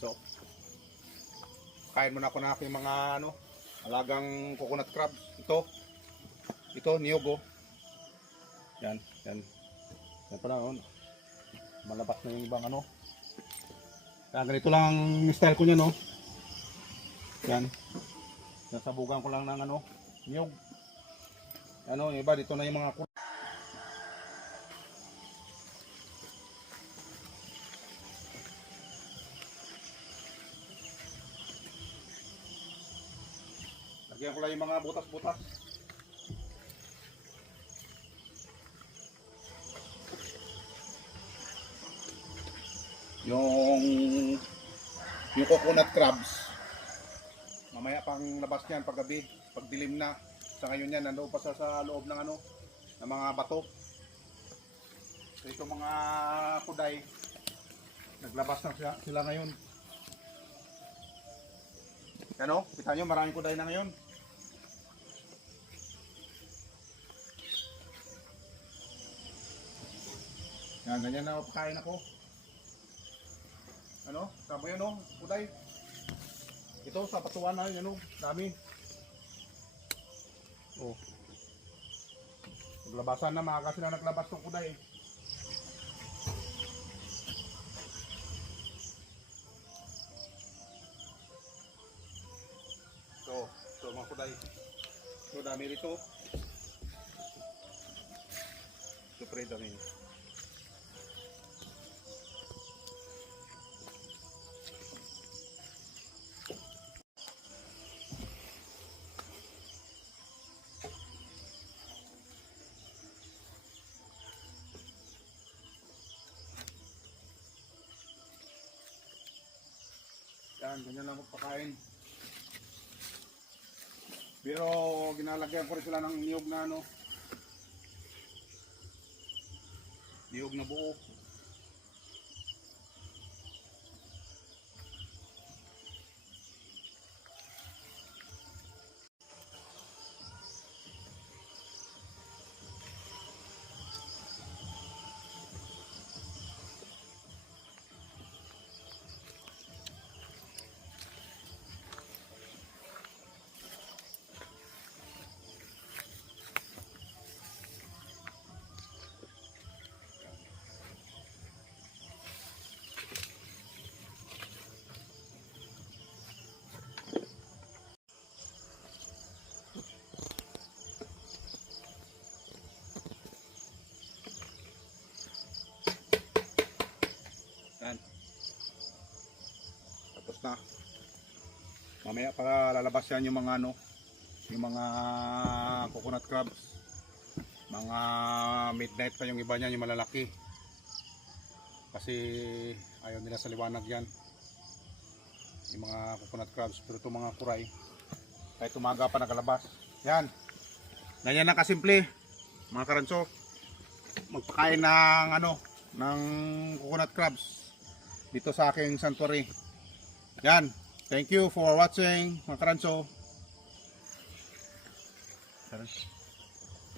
So, kain muna ako na aking mga ano, alagang coconut crabs. Ito, ito, niyogo. Yan, yan. Yan pala, oh. malabas na yung ibang ano. Yan, ganito lang ang style ko niya, no. Yan. Nasabugan ko lang ng ano, niyog. Ano, yung iba dito na yung mga Lagyan ko lang yung mga butas-butas. Yung yung coconut crabs. Mamaya pang labas niyan paggabi, pag dilim na. Sa ngayon yan, nandoon pa sa, sa loob ng ano, ng mga bato. So ito mga kuday, naglabas na sila, sila ngayon. Ano? Kita nyo, maraming kuday na ngayon. Yan, ganyan na pakain ako. Ano? Tama yan oh, kuday. Ito, sa patuan na yun, ano, dami. Oh. Naglabasan na, maaga sila naglabas ng kuday. So, so mga kuday. So, dami rito. Super dami. Yan, ganyan lang magpakain. Pero ginalagyan ko rin sila ng niyog na ano. Niyog na buo. Na. Mamaya para lalabas yan yung mga ano, yung mga coconut crabs. Mga midnight pa yung iba niyan, yung malalaki. Kasi ayaw nila sa liwanag yan. Yung mga coconut crabs. Pero itong mga kuray, kahit umaga pa nakalabas. Yan. Ganyan lang kasimple. Mga karanso. Magpakain ng ano, ng coconut crabs dito sa aking sanctuary. Yan. Thank you for watching mga karanso. Karan-